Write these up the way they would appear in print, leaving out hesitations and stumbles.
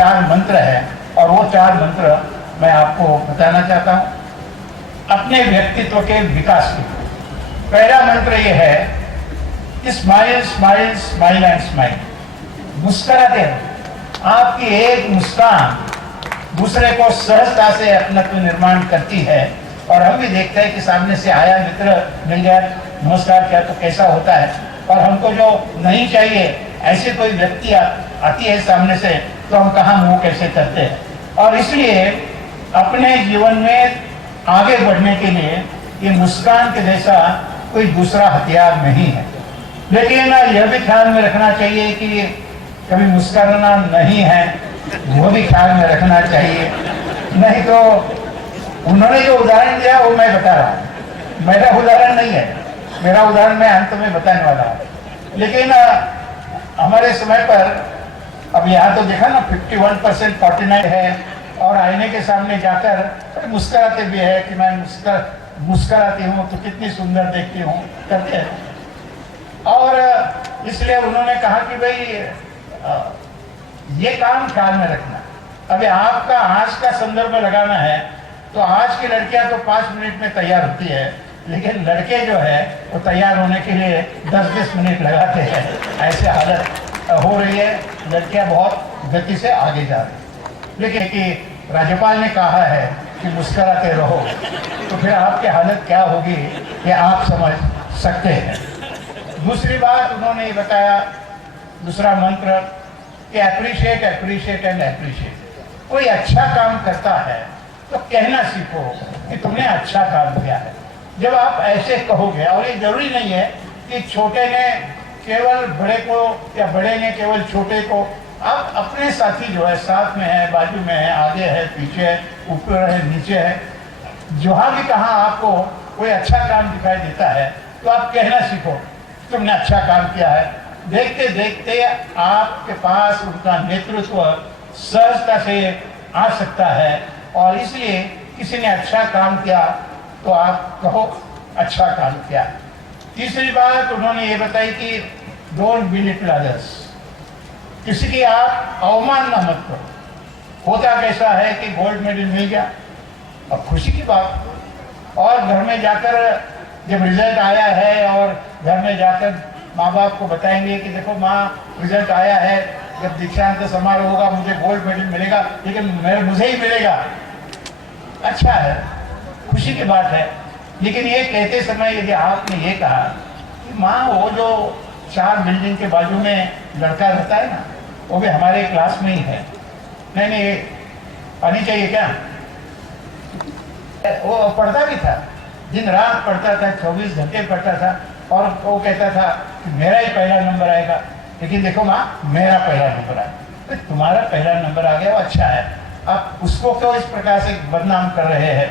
4 मंत्र है और वो 4 मंत्र मैं आपको बताना चाहता हूँ अपने व्यक्तित्व के विकास के। पहला मंत्र ये है कि smile smile smile and smile, मुस्कुराते रहो। आपकी एक मुस्कान दूसरे को सहजता से अपनत्व निर्माण करती है। और हम भी देखते हैं कि सामने से आया मित्र मिल गया, नमस्कार किया तो कैसा होता है, और हमको जो नहीं चाहिए ऐसे कोई व्यक्ति आती है सामने से तो हम कहाँ मुंह कैसे करते हैं। और इसलिए अपने जीवन में आगे बढ़ने के लिए ये मुस्कान के जैसा कोई दूसरा हथियार नहीं है। लेकिन यह भी ख्याल में रखना चाहिए कि कभी मुस्कुराना नहीं है, वो भी ख्याल में रखना चाहिए। नहीं तो उन्होंने जो उदाहरण दिया वो मैं बता रहा हूँ, मेरा उदाहरण नहीं है, मेरा उदाहरण मैं अंत में बताने वाला हूँ। लेकिन हमारे समय पर अब यहाँ तो देखा ना 51% 49 है, और आईने के सामने जाकर मुस्कुराते भी है कि मैं मुस्कुराती हूँ तो कितनी सुंदर देखती हूँ करते हैं। और इसलिए उन्होंने कहा कि भाई ये काम ख्याल में रखना। अभी आपका आज का संदर्भ लगाना है तो आज की लड़कियां तो 5 मिनट में तैयार होती है, लेकिन लड़के जो है वो तैयार होने के लिए 10-20 मिनट लगाते हैं। ऐसे हालत हो रही है, लड़कियां बहुत गति से आगे जा रही है। लेकिन कि राज्यपाल ने कहा है कि मुस्कुराते रहो, तो फिर आपकी हालत क्या होगी ये आप समझ सकते हैं। दूसरी बात उन्होंने ये बताया, दूसरा मंत्र कि अप्रिशिएट अप्रिशिएट एंड अप्रिशिएट। कोई अच्छा काम करता है तो कहना सीखो कि तुमने अच्छा काम किया है। जब आप ऐसे कहोगे, और ये जरूरी नहीं है कि छोटे ने केवल बड़े को या बड़े ने केवल छोटे को, आप अपने साथी जो है साथ में है, बाजू में है, आगे है, पीछे है, ऊपर है, नीचे है, जहाँ भी कहाँ आपको कोई अच्छा काम दिखाई देता है तो आप कहना सीखो तुमने अच्छा काम किया है। देखते देखते आपके पास उनका नेतृत्व सहजता से आ सकता है, और इसलिए किसी ने अच्छा काम किया तो आप कहो अच्छा काम किया। तीसरी बात उन्होंने ये बताई कि डोंट बिलिटल अदर्स, किसी की आप अवमानना मत करो। होता कैसा है कि गोल्ड मेडल मिल गया, अब खुशी की बात, और घर में जाकर जब रिजल्ट आया है और घर में जाकर माँ बाप को बताएंगे कि देखो माँ रिजल्ट आया है, जब दीक्षांत समारोह होगा मुझे गोल्ड मेडल मिलेगा, लेकिन मुझे ही मिलेगा। अच्छा है, खुशी की बात है। लेकिन ये कहते समय यदि आपने ये कहा कि माँ वो जो 4 बिल्डिंग के बाजू में लड़का रहता है ना, वो भी हमारे क्लास में ही है, नहीं आनी चाहिए क्या? वो पढ़ता भी था, दिन रात पढ़ता था, 24 घंटे पढ़ता था, और वो कहता था कि मेरा ही पहला नंबर आएगा। लेकिन देखो माँ मेरा पहला नंबर आया, तो तुम्हारा पहला नंबर आ गया वो अच्छा है, आप उसको क्यों इस प्रकार से बदनाम कर रहे हैं?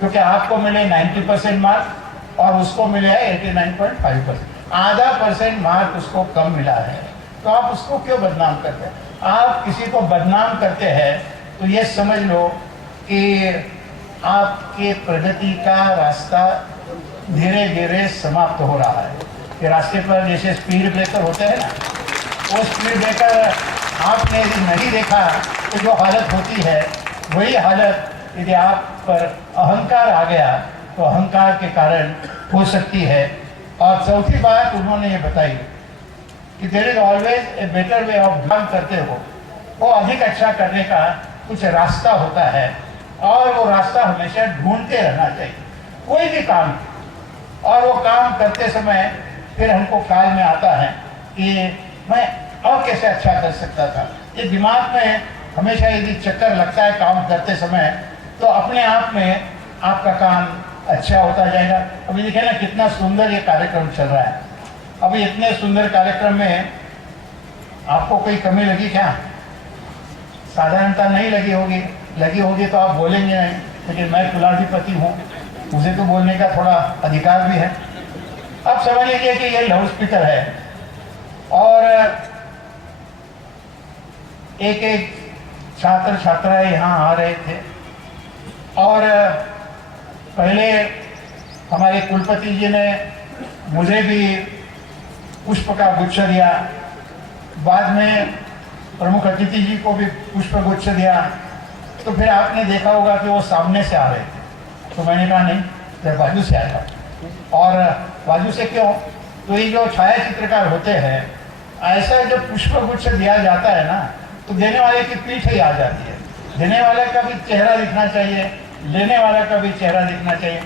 क्योंकि आपको मिले 90% मार्क और उसको मिले है 89.5%, आधा % मार्क उसको कम मिला है, तो आप उसको क्यों बदनाम करते हैं? आप किसी को बदनाम करते हैं तो ये समझ लो कि आपके प्रगति का रास्ता धीरे धीरे समाप्त हो रहा है। कि रास्ते पर जैसे स्पीड ब्रेकर होते हैं ना, वो स्पीड ब्रेकर आपने यदि नहीं देखा तो जो हालत होती है वही हालत यदि आप पर अहंकार आ गया तो अहंकार के कारण हो सकती है। और चौथी बात उन्होंने ये बताई कि there is always a better way of, काम करते हो वो अधिक अच्छा करने का कुछ रास्ता होता है, और वो रास्ता हमेशा ढूंढते रहना चाहिए कोई भी काम। और वो काम करते समय फिर हमको ख्याल में आता है कि मैं और कैसे अच्छा कर सकता था। ये दिमाग में हमेशा यदि चक्कर लगता है काम करते समय तो अपने आप में आपका काम अच्छा होता जाएगा। अभी देखिए ना कितना सुंदर ये कार्यक्रम चल रहा है। अभी इतने सुंदर कार्यक्रम में आपको कोई कमी लगी क्या? साधारणता नहीं लगी होगी तो आप बोलेंगे नहीं, लेकिन मैं कुलाधिपति हूँ, मुझे तो बोलने का थोड़ा अधिकार भी है। अब समझ लीजिए कि ये लाउड स्पीकर है और एक छात्र छात्राएं यहाँ आ रहे थे, और पहले हमारे कुलपति जी ने मुझे भी पुष्प का गुच्छ दिया, बाद में प्रमुख अतिथि जी को भी पुष्प गुच्छ दिया, तो फिर आपने देखा होगा कि वो सामने से आ रहे थे, तो मैंने कहा नहीं, फिर बाजू से आया। और बाजू से क्यों? तो ये जो छायाचित्रकार होते हैं, ऐसा जब पुष्प गुच्छ दिया जाता है ना, तो देने वाले की पीठ ही आ जाती है। देने वाले का भी चेहरा दिखना चाहिए, लेने वाला का भी चेहरा दिखना चाहिए।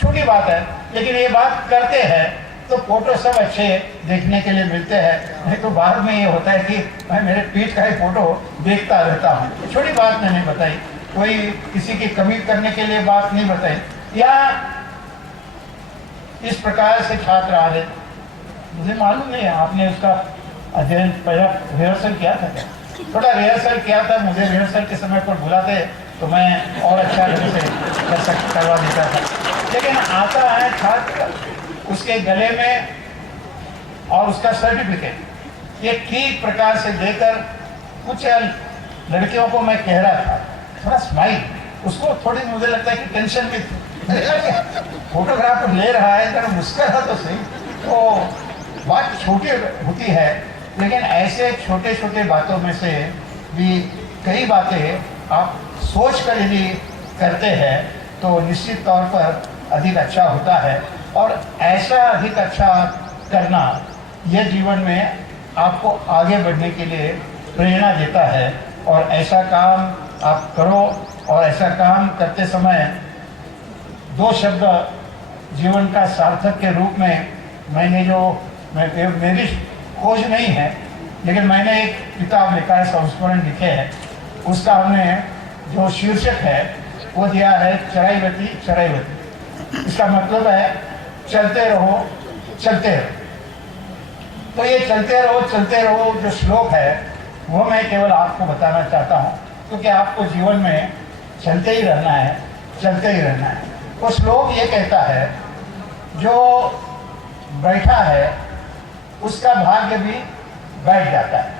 छोटी बात है, लेकिन ये बात करते हैं तो फोटो सब अच्छे देखने के लिए मिलते हैं। नहीं तो बाद में ये होता है कि मैं मेरे पीठ का ही फोटो देखता रहता हूँ। छोटी बात मैंने बताई, कोई किसी की कमी करने के लिए बात नहीं बताई। या इस प्रकार से छात्र आ रहे, मुझे मालूम नहीं है आपने उसका अध्ययन पहला रिहर्सल किया था क्या? थोड़ा रिहर्सल किया था, मुझे रिहर्सल के समय पर बुलाते तो मैं और अच्छा ढंग से करवा देता था। लेकिन आता है छात्र, उसके गले में और उसका सर्टिफिकेट ये ठीक प्रकार से देकर, कुछ लड़कियों को मैं कह रहा था थोड़ा स्माइल, उसको थोड़ी मुझे लगता है कि टेंशन भी फोटोग्राफर ले रहा है, जरा मुस्कुरा तो सही। तो बात छोटी होती है, लेकिन ऐसे छोटे छोटे बातों में से भी कई बातें आप सोच कर यदि करते हैं तो निश्चित तौर पर अधिक अच्छा होता है। और ऐसा अधिक अच्छा करना यह जीवन में आपको आगे बढ़ने के लिए प्रेरणा देता है। और ऐसा काम आप करो, और ऐसा काम करते समय दो शब्द जीवन का सार्थक के रूप में मैंने जो मेरी खोज नहीं है, लेकिन मैंने एक किताब लिखा है, संस्मरण लिखे हैं, उसका हमने जो शीर्षक है वो दिया है चराइवती चराइवती। इसका मतलब है चलते रहो चलते रहो। तो ये चलते रहो जो श्लोक है वो मैं केवल आपको बताना चाहता हूँ, क्योंकि आपको जीवन में चलते ही रहना है, चलते ही रहना है। वो श्लोक ये कहता है, जो बैठा है उसका भाग्य भी बैठ जाता है,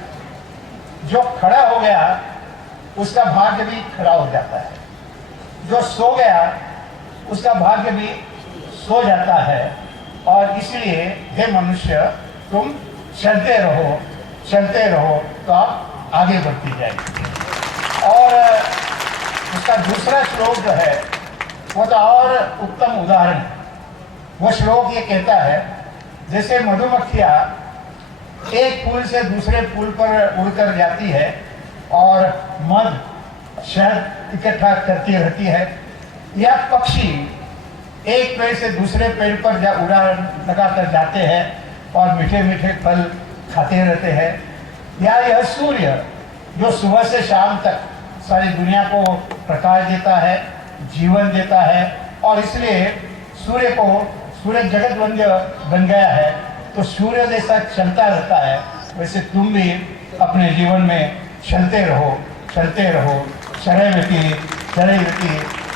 जो खड़ा हो गया उसका भाग्य भी खड़ा हो जाता है, जो सो गया उसका भाग्य भी सो जाता है। और इसलिए हे मनुष्य, तुम चलते रहो तो आप आगे बढ़ती जाएगी। और उसका दूसरा श्लोक जो है वो तो और उत्तम उदाहरण। वो श्लोक ये कहता है, जैसे मधुमक्खियाँ एक फूल से दूसरे फूल पर उड़कर जाती है और मध शहद इकट्ठा करती रहती है, या पक्षी एक पेड़ से दूसरे पेड़ पर उड़ान लगाकर जाते हैं और मीठे मीठे फल खाते रहते हैं, या यह सूर्य जो सुबह से शाम तक सारी दुनिया को प्रकाश देता है, जीवन देता है, और इसलिए सूर्य जगत बन गया है, तो सूर्य जैसा चलता रहता है, वैसे तुम भी अपने जीवन में चलते रहो चरैवती।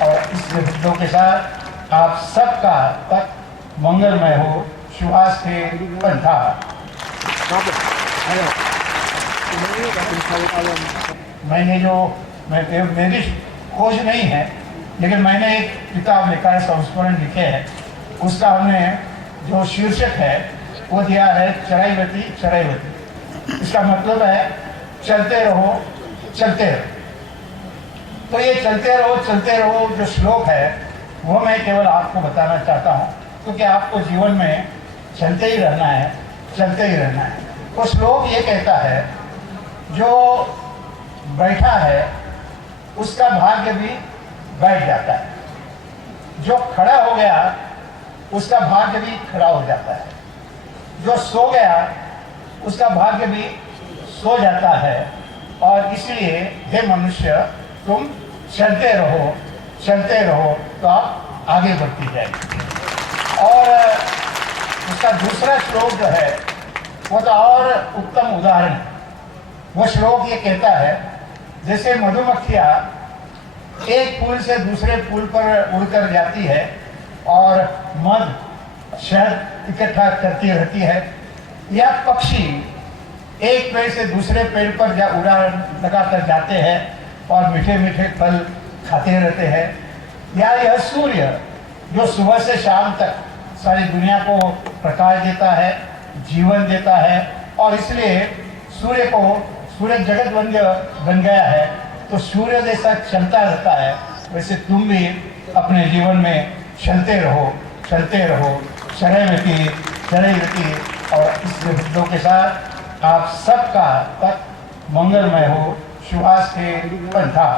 और इस शब्दों के साथ आप सबका पथ मंगलमय हो। शुभास्ते पंथा। मेरी खोज नहीं है, लेकिन मैंने एक किताब लिखा है, संस्मरण लिखे हैं, उसका हमने जो शीर्षक है वो दिया है चराइवती। इसका मतलब है चलते रहो। तो ये चलते रहो जो श्लोक है वो मैं केवल आपको बताना चाहता हूँ, क्योंकि आपको जीवन में चलते ही रहना है। वो श्लोक ये कहता है, जो बैठा है उसका भाग्य भी बैठ जाता है, जो खड़ा हो गया उसका भाग्य भी खड़ा हो जाता है, जो सो गया उसका भाग्य भी सो जाता है। और इसलिए हे मनुष्य, तुम चलते रहो तो आप आगे बढ़ती जाएगी। और उसका दूसरा श्लोक जो है वो तो और उत्तम उदाहरण। वो श्लोक ये कहता है, जैसे मधुमक्खियाँ एक फूल से दूसरे फूल पर उड़कर जाती है और मध शहद इकट्ठा करती रहती है, या पक्षी एक पेड़ से दूसरे पेड़ पर उड़ान लगाकर जाते हैं और मीठे मीठे फल खाते रहते हैं, या यह सूर्य जो सुबह से शाम तक सारी दुनिया को प्रकाश देता है, जीवन देता है, और इसलिए सूरज जगत बन गया है, तो सूर्य जैसा चलता रहता है, वैसे तुम भी अपने जीवन में चलते रहो, चरैवती। और इस शब्दों के साथ आप सबका पथ मंगलमय हो। सुभाष के पंथा।